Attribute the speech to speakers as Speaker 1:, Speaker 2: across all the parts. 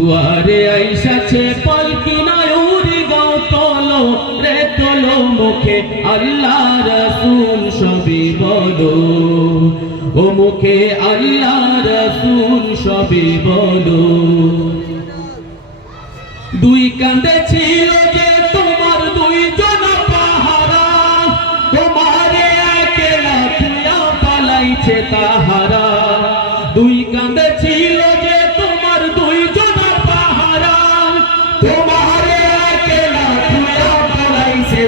Speaker 1: দুয়ারে আইসাছে পালকি নায়ুরি গাও তলো রে তলো মুখে আল্লাহ রসুল সবই বলো। ও মুখে আল্লাহ রসুল সবই বলো। দুই কান্দে ছিল যে তোমার দুই জন পাহারা, তোমারে একেলা পালাইছে তাহারা।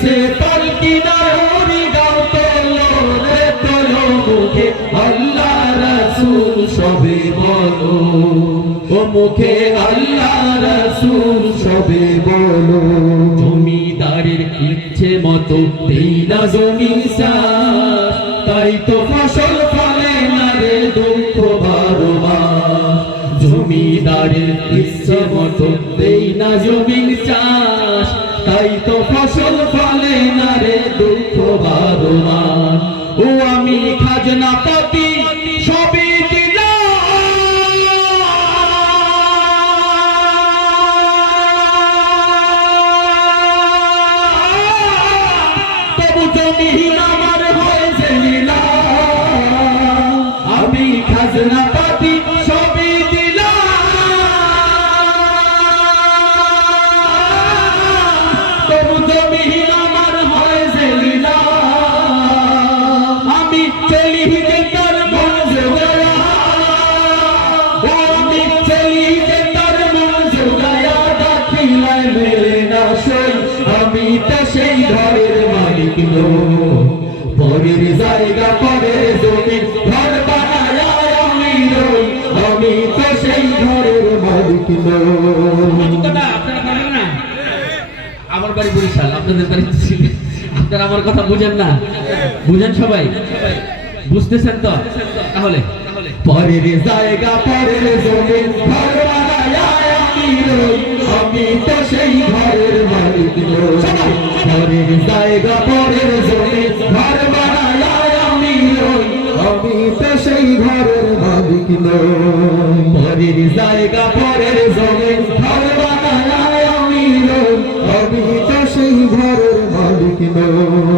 Speaker 1: সে গাও রে মুখে। আল্লাহ রসুল সবে বলো। ও মুখে আল্লাহ রসুল সবে বলো। জমিদারের ইচ্ছে দেই না জমি তাই তো ফসল ফলে না রে দুঃখ বারো জমিদারের ইচ্ছে মতো দেই না জমি চাষ। তাই তো ফসল মালিক পরের জায়গা পরের জমি ঘর বানায় আমি রই আমি তো সেই ঘরের মালিক নই।
Speaker 2: কথা আপনারা পারেন না? আমার বাড়ি বরিশাল আপনাদের বাড়ি আপনারা আমার কথা বুঝেন না? বুঝেন সবাই? বুঝতেছেন তো? তাহলে
Speaker 1: পরের জায়গা পরের জমি ঘর জায়গা পরের জমি ঘর বানায় আমি আমি তো সেই ঘরের মালিক নই। পরের জায়গা পরের জমি ঘর বানায় আমি আমি তো সেই ঘরের মালিক নই।